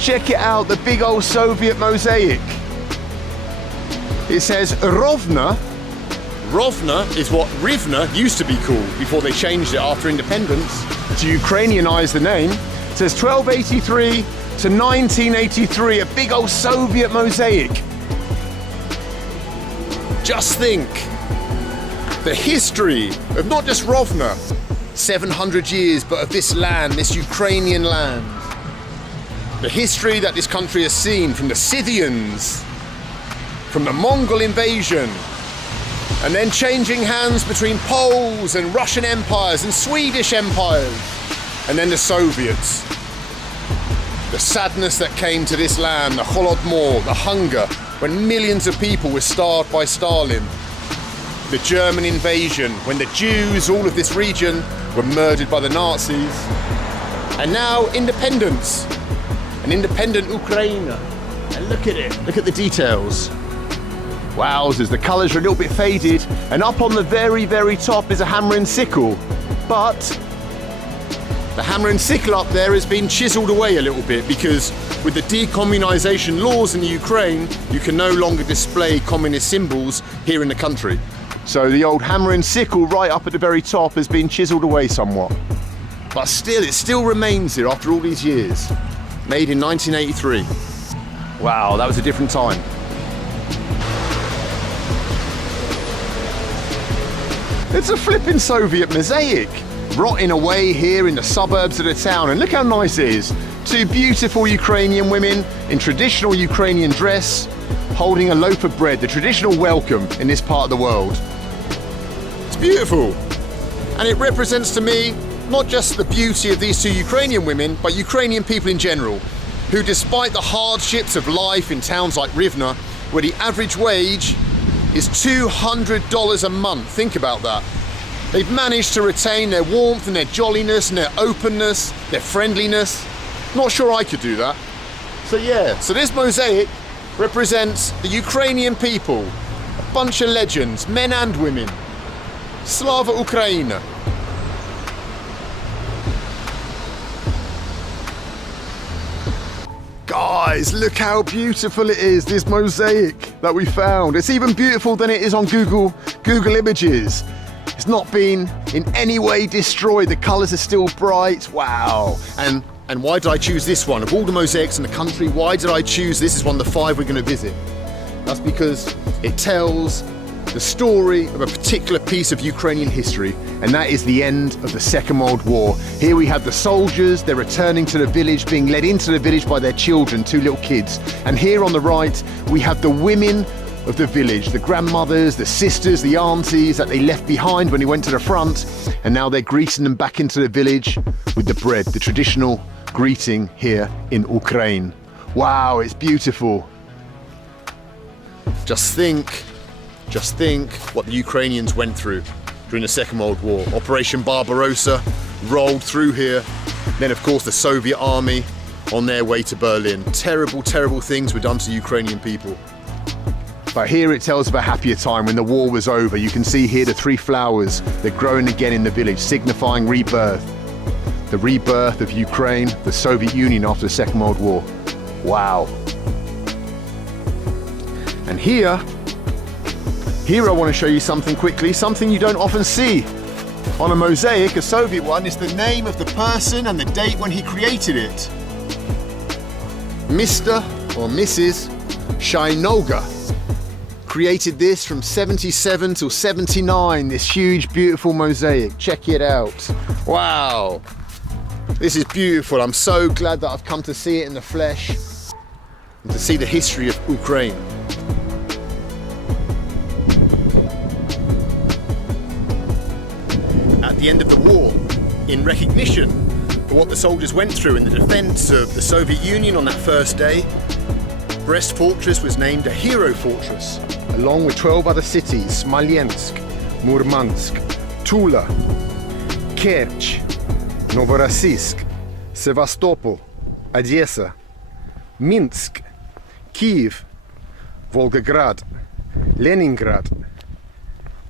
Check it out, the big old Soviet mosaic. It says Rovna. Rovna is what Rivna used to be called before they changed it after independence to Ukrainianize the name. It says 1283 to 1983, a big old Soviet mosaic. Just think, the history of not just Rovna, 700 years, but of this land, this Ukrainian land. The history that this country has seen from the Scythians, from the Mongol invasion, and then changing hands between Poles and Russian empires and Swedish empires, and then the Soviets. The sadness that came to this land, the Holodomor, the hunger, when millions of people were starved by Stalin. The German invasion, when the Jews, all of this region, were murdered by the Nazis. And now independence, an independent Ukraine. And look at it, look at the details. Wowzers, the colours are a little bit faded, and up on the very, very top is a hammer and sickle. But the hammer and sickle up there has been chiselled away a little bit because with the decommunisation laws in the Ukraine, you can no longer display communist symbols here in the country. So the old hammer and sickle right up at the very top has been chiselled away somewhat. But still, it still remains here after all these years. Made in 1983. Wow, that was a different time. It's a flipping Soviet mosaic, rotting away here in the suburbs of the town, and look how nice it is. Two beautiful Ukrainian women in traditional Ukrainian dress, holding a loaf of bread, the traditional welcome in this part of the world. It's beautiful, and it represents to me not just the beauty of these two Ukrainian women, but Ukrainian people in general, who despite the hardships of life in towns like Rivne, where the average wage is $200 a month. Think about that. They've managed to retain their warmth and their jolliness and their openness, their friendliness. Not sure I could do that. So yeah, so this mosaic represents the Ukrainian people, a bunch of legends, men and women. Slava Ukraina. Guys, look how beautiful it is, this mosaic that we found. It's even beautiful than it is on Google Images. It's not been in any way destroyed. The colours are still bright. Wow. And why did I choose this one? Of all the mosaics in the country, why did I choose this as one of the 5 we're going to visit? That's because it tells the story of a particular piece of Ukrainian history, and that is the end of the Second World War. Here we have the soldiers, they're returning to the village, being led into the village by their children, 2 little kids. And here on the right, we have the women of the village, the grandmothers, the sisters, the aunties that they left behind when they went to the front, and now they're greeting them back into the village with the bread, the traditional greeting here in Ukraine. Wow, it's beautiful. Just think what the Ukrainians went through during the Second World War. Operation Barbarossa rolled through here. Then, of course, the Soviet army on their way to Berlin. Terrible, terrible things were done to Ukrainian people. But here it tells of a happier time when the war was over. You can see here the 3 flowers. They're growing again in the village, signifying rebirth. The rebirth of Ukraine, the Soviet Union after the Second World War. Wow. And here I want to show you something quickly, something you don't often see on a mosaic, a Soviet one, is the name of the person and the date when he created it. Mr. or Mrs. Shainoga created this from 77 till 79, this huge, beautiful mosaic. Check it out. Wow. This is beautiful. I'm so glad that I've come to see it in the flesh and to see the history of Ukraine. At the end of the war, in recognition for what the soldiers went through in the defense of the Soviet Union on that first day, Brest Fortress was named a hero fortress, along with 12 other cities: Smolensk, Murmansk, Tula, Kerch, Novorossiysk, Sevastopol, Odessa, Minsk, Kyiv, Volgograd, Leningrad,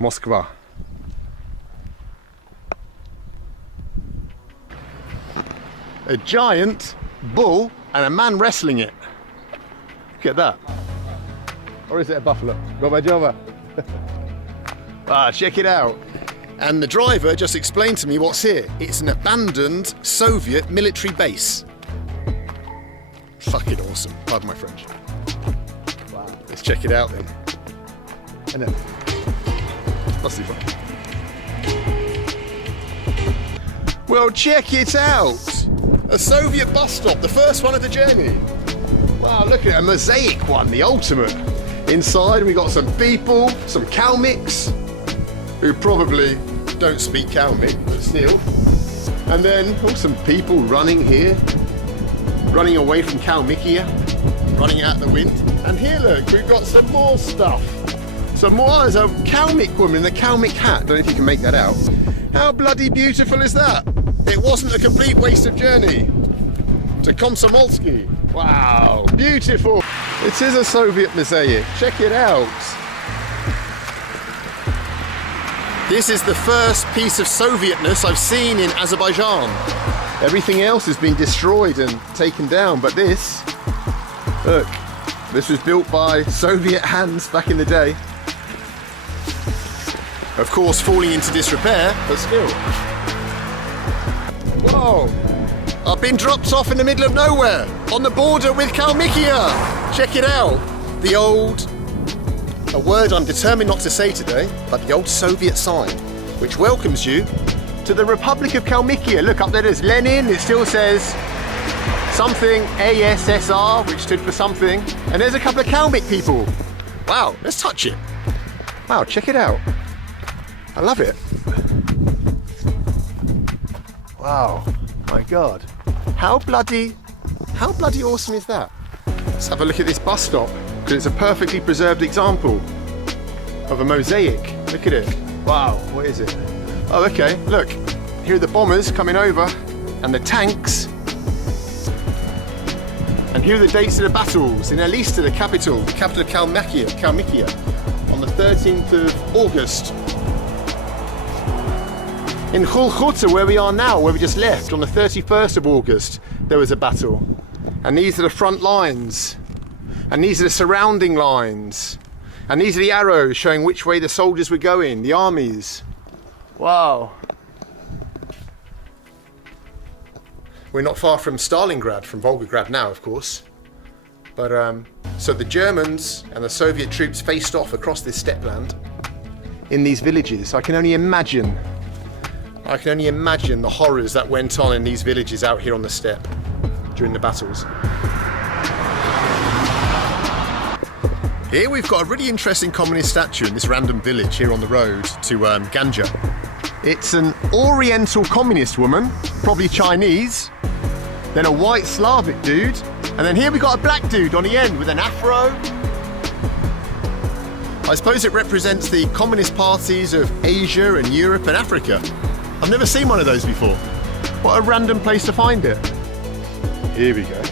Moskva. A giant bull and a man wrestling it. Look at that. Or is it a buffalo? Gobajova. Check it out. And the driver just explained to me what's here. It's an abandoned Soviet military base. Fucking awesome. Pardon my French. Wow. Let's check it out then. And then, must be fun. Well, check it out. A Soviet bus stop, the first one of the journey. Wow, look at it, a mosaic one, the ultimate. Inside we got some people, some Kalmyks, who probably don't speak Kalmyk, but still. And then some people running here, running away from Kalmykia, running out the wind. And here, look, we've got some more stuff. Some more, there's a Kalmyk woman in a Kalmyk hat. Don't know if you can make that out. How bloody beautiful is that? It wasn't a complete waste of journey to Komsomolsky. Wow, beautiful. It is a Soviet mosaic. Check it out. This is the first piece of Sovietness I've seen in Azerbaijan. Everything else has been destroyed and taken down, but this, look, this was built by Soviet hands back in the day. Of course, falling into disrepair, but still. Whoa! I've been dropped off in the middle of nowhere, on the border with Kalmykia. Check it out. The old, a word I'm determined not to say today, but the old Soviet sign, which welcomes you to the Republic of Kalmykia. Look up there, there's Lenin, it still says something ASSR, which stood for something. And there's a couple of Kalmyk people. Wow, let's touch it. Wow, check it out. I love it. Wow, my God. How bloody awesome is that? Let's have a look at this bus stop, because it's a perfectly preserved example of a mosaic. Look at it. Wow, what is it? Oh, okay, look. Here are the bombers coming over, and the tanks. And here are the dates of the battles in Elista, the capital of Kalmykia, on the 13th of August. In Khulkhuta, where we are now, where we just left, on the 31st of August, there was a battle. And these are the front lines. And these are the surrounding lines. And these are the arrows showing which way the soldiers were going, the armies. Wow. We're not far from Stalingrad, from Volgograd now, of course. But, so the Germans and the Soviet troops faced off across this steppe land in these villages. I can only imagine the horrors that went on in these villages out here on the steppe during the battles. Here we've got a really interesting communist statue in this random village here on the road to Ganja. It's an Oriental communist woman, probably Chinese, then a white Slavic dude, and then here we've got a black dude on the end with an afro. I suppose it represents the communist parties of Asia and Europe and Africa. I've never seen one of those before. What a random place to find it. Here we go.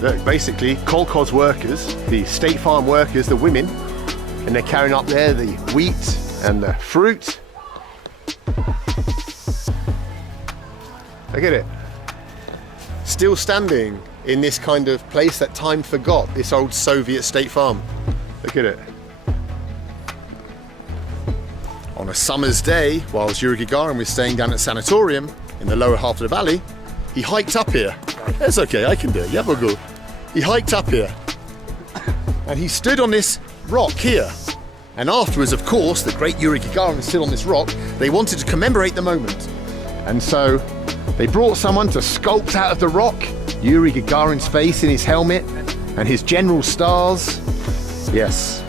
Look, basically, kolkhoz workers, the state farm workers, the women, and they're carrying up there the wheat and the fruit. Look at it. Still standing in this kind of place that time forgot, this old Soviet state farm. Look at it. On a summer's day, whilst Yuri Gagarin was staying down at sanatorium in the lower half of the valley, he hiked up here. It's okay, I can do it. Yabogu. He hiked up here. And he stood on this rock here. And afterwards, of course, the great Yuri Gagarin stood on this rock. They wanted to commemorate the moment. And so they brought someone to sculpt out of the rock Yuri Gagarin's face in his helmet and his general stars. Yes.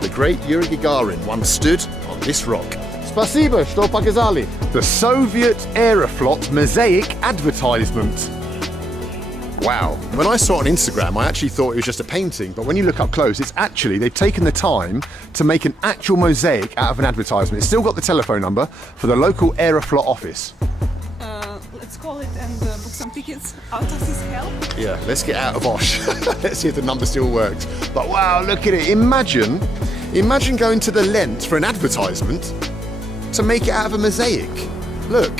The great Yuri Gagarin once stood on this rock. Spasibo, что показали. The Soviet Aeroflot mosaic advertisement. Wow. When I saw it on Instagram, I actually thought it was just a painting, but when you look up close, it's actually, they've taken the time to make an actual mosaic out of an advertisement. It's still got the telephone number for the local Aeroflot office. Let's call it and book some tickets out of this hell. Yeah, let's get out of Osh. Let's see if the number still works. But wow, look at it. Imagine going to the length for an advertisement to make it out of a mosaic. Look,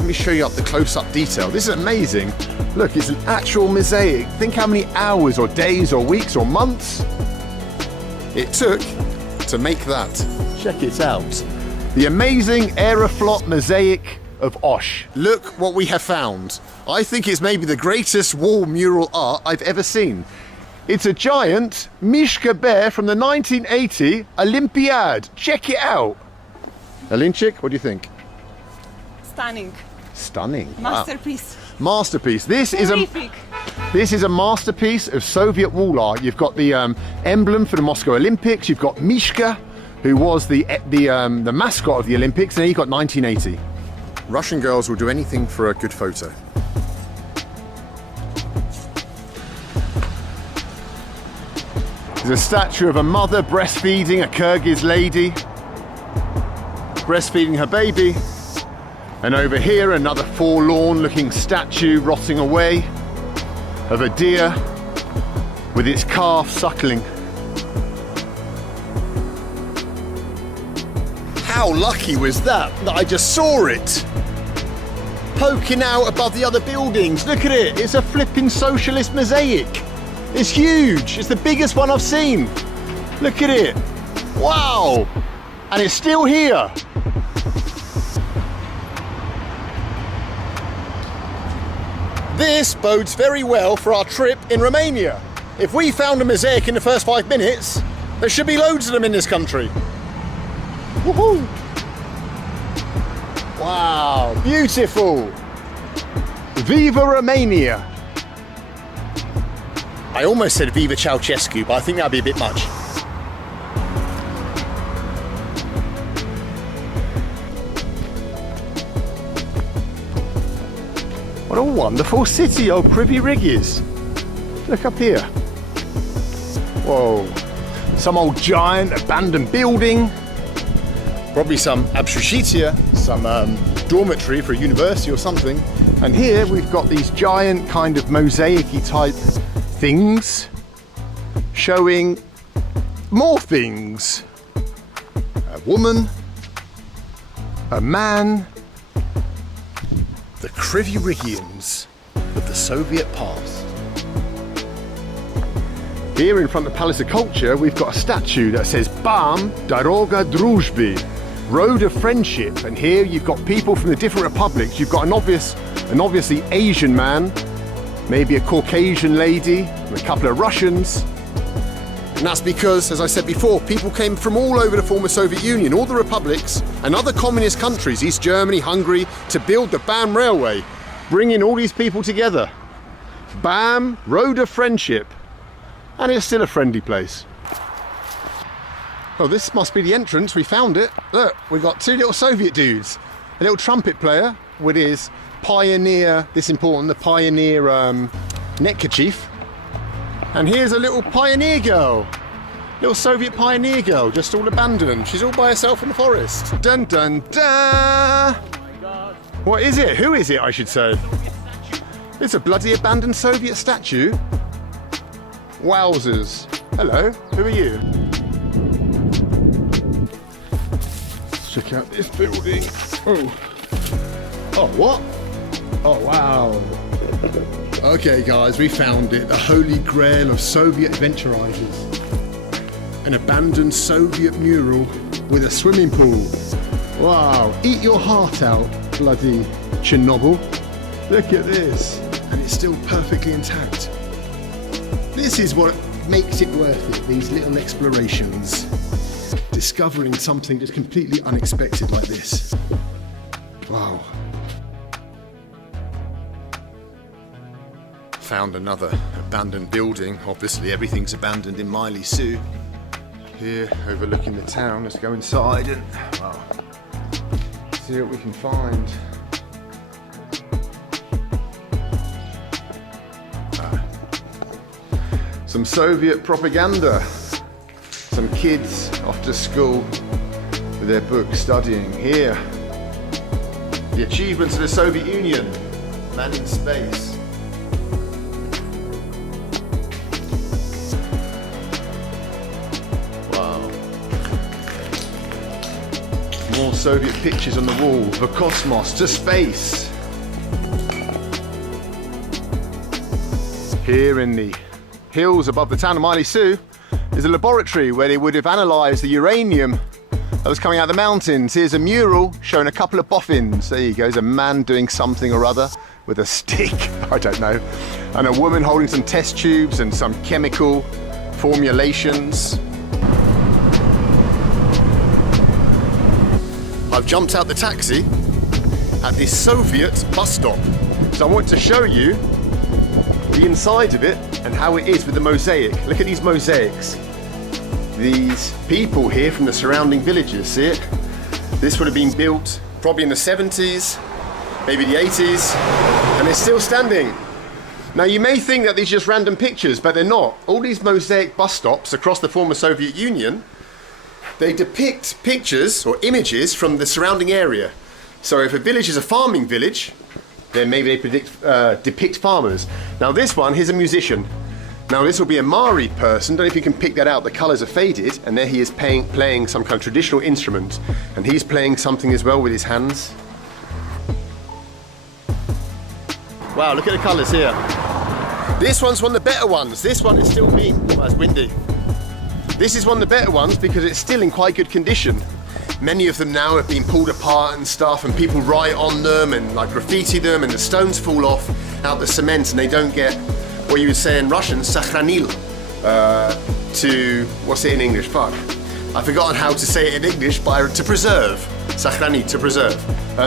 Let me show you up the close-up detail. This is amazing. Look, it's an actual mosaic. Think how many hours or days or weeks or months it took to make that. Check it out. The amazing Aeroflot mosaic of Osh. Look what we have found. I think it's maybe the greatest wall mural art I've ever seen. It's a giant Mishka bear from the 1980 Olympiad. Check it out. Alinchik, what do you think? Stunning. Stunning. Masterpiece. Wow. Masterpiece. This is a masterpiece of Soviet wall art. You've got the emblem for the Moscow Olympics. You've got Mishka, who was the mascot of the Olympics, and then you've got 1980. Russian girls will do anything for a good photo. There's a statue of a mother breastfeeding a Kyrgyz lady, breastfeeding her baby. And over here, another forlorn looking statue rotting away of a deer with its calf suckling. How lucky was that I just saw it? Poking out above the other buildings. Look at it, it's a flipping socialist mosaic. It's huge, it's the biggest one I've seen. Look at it, wow. And it's still here. This bodes very well for our trip in Romania. If we found a mosaic in the first 5 minutes, there should be loads of them in this country. Woohoo! Wow, beautiful. Viva Romania. I almost said Viva Ceausescu, but I think that'd be a bit much. What a wonderful city old Kryvyi is. Look up here. Whoa. Some old giant abandoned building. Probably some общежитие, some dormitory for a university or something. And here we've got these giant kind of mosaic-y type things showing more things. A woman, a man, the Kryvyi of the Soviet past. Here in front of the Palace of Culture, we've got a statue that says Bam, Daroga Druzhby, Road of Friendship. And here you've got people from the different republics. You've got an obviously Asian man, maybe a Caucasian lady, and a couple of Russians. And that's because, as I said before, people came from all over the former Soviet Union, all the republics, and other communist countries, East Germany, Hungary, to build the BAM Railway, bringing all these people together. BAM, Road of Friendship. And it's still a friendly place. Oh, this must be the entrance. We found it. Look, we've got two little Soviet dudes. A little trumpet player with his pioneer, the pioneer neckerchief. And here's a little pioneer girl. Little Soviet pioneer girl, just all abandoned. She's all by herself in the forest. Dun dun dun! Oh my God. What is it? Who is it, I should say? It's a bloody abandoned Soviet statue. Wowzers. Hello, who are you? Let's check out this building. Oh. Oh, what? Oh, wow. Okay, guys, we found it. The holy grail of Soviet adventurizers. An abandoned Soviet mural with a swimming pool. Wow, eat your heart out, bloody Chernobyl. Look at this. And it's still perfectly intact. This is what makes it worth it, these little explorations. Discovering something that's completely unexpected like this. Wow. Found another abandoned building. Obviously everything's abandoned in Miley Sue. Here, overlooking the town. Let's go inside and see what we can find. Some Soviet propaganda. Some kids off to school with their books studying. Here, the achievements of the Soviet Union. Man in space. More Soviet pictures on the wall. The cosmos to space. Here in the hills above the town of Milisu is a laboratory where they would have analysed the uranium that was coming out of the mountains. Here's a mural showing a couple of boffins. There you go, there's a man doing something or other with a stick, I don't know, and a woman holding some test tubes and some chemical formulations. I've jumped out the taxi at this Soviet bus stop. So I want to show you the inside of it and how it is with the mosaic. Look at these mosaics. These people here from the surrounding villages, see it? This would have been built probably in the 70s, maybe the 80s, and it's still standing. Now you may think that these are just random pictures, but they're not. All these mosaic bus stops across the former Soviet Union, they depict pictures or images from the surrounding area. So if a village is a farming village, then maybe they depict farmers. Now this one, here's a musician. Now this will be a Mari person, don't know if you can pick that out, the colours are faded, and there he is playing some kind of traditional instrument, and he's playing something as well with his hands. Wow, look at the colours here. This one's one of the better ones. This one is still being, well, it's windy. This is one of the better ones because it's still in quite good condition. Many of them now have been pulled apart and stuff, and people write on them and like graffiti them, and the stones fall off out the cement and they don't get what you would say in Russian, sachranil, to, what's it in English? Fuck. I've forgotten how to say it in English, but to preserve. Sachrani, to preserve.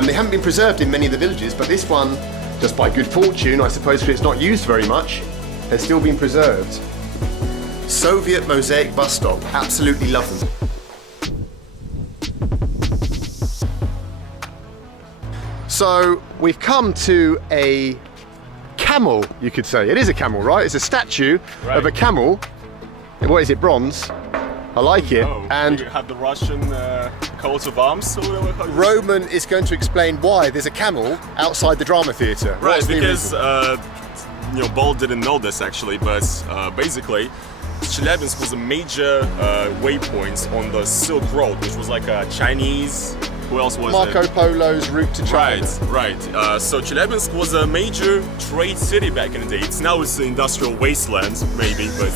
They haven't been preserved in many of the villages, but this one, just by good fortune, I suppose because it's not used very much, has still been preserved. Soviet mosaic bus stop, absolutely love them. So we've come to a camel, you could say. It is a camel, right? It's a statue of a camel. What is it, bronze? I like it. And you have the Russian coat of arms. Roman is going to explain why there's a camel outside the drama theatre. Right, because Bald didn't know this actually, but basically Chelyabinsk was a major waypoint on the Silk Road, which was like a Chinese. Who else was Marco Polo's route to China. Right. So Chelyabinsk was a major trade city back in the day. Now it's an industrial wasteland, maybe, but